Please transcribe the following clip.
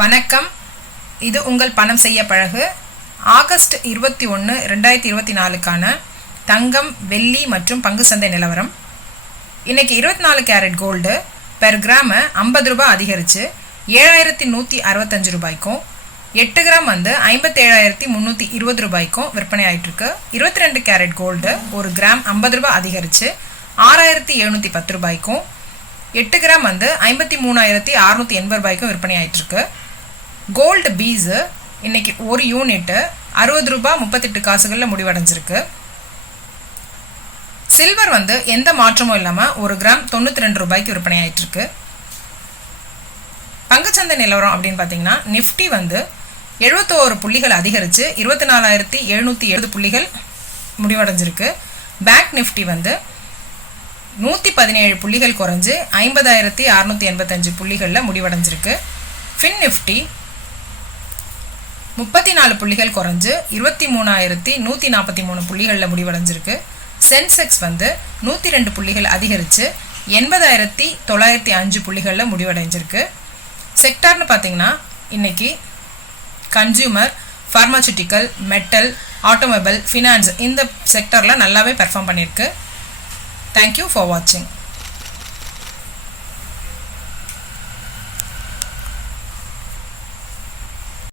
வணக்கம். இது உங்கள் பணம் செய்ய பழகு. ஆகஸ்ட் 21, 2024க்கான தங்கம், வெள்ளி மற்றும் பங்கு சந்தை நிலவரம். இன்னைக்கு 24 கேரட் கோல்டு பெர் கிராம் 50 ரூபாய் அதிகரித்து 7165 ரூபாய்க்கும், 8 கிராம் 57,320 ரூபாய்க்கும் விற்பனை ஆயிட்டு இருக்கு. 22 கேரட் கோல்டு ஒரு கிராம் 50 ரூபாய் அதிகரித்து 6710 ரூபாய்க்கும், 8 கிராம் 53,680 ரூபாய்க்கும் விற்பனை ஆயிட்டு இருக்கு. கோல்டு பீஸு இன்னைக்கு ஒரு யூனிட்டு 60 ரூபாய் 38 காசுகளில் முடிவடைஞ்சிருக்கு. சில்வர் எந்த மாற்றமும் இல்லாமல் ஒரு கிராம் 92 ரூபாய்க்கு விற்பனை ஆயிட்டு இருக்கு. பங்குச்சந்தை நிலவரம் அப்படின்னு பார்த்தீங்கன்னா, நிஃப்டி 71 புள்ளிகள் அதிகரித்து 24,770 புள்ளிகள் முடிவடைஞ்சிருக்கு. பேங்க் நிஃப்டி 117 புள்ளிகள் குறைஞ்சு 50,685 புள்ளிகளில் முடிவடைஞ்சிருக்கு. ஃபின் நிஃப்டி 34 புள்ளிகள் குறைஞ்சு 23,143 புள்ளிகளில் முடிவடைஞ்சிருக்கு. சென்செக்ஸ் 102 புள்ளிகள் அதிகரித்து 80,905 புள்ளிகளில் முடிவடைஞ்சிருக்கு. செக்டார்னு பார்த்தீங்கன்னா, இன்னைக்கு consumer, pharmaceutical, metal, automobile, finance இந்த செக்டரில் நல்லாவே பெர்ஃபார்ம் பண்ணியிருக்கு. தேங்க்யூ ஃபார் வாட்சிங்.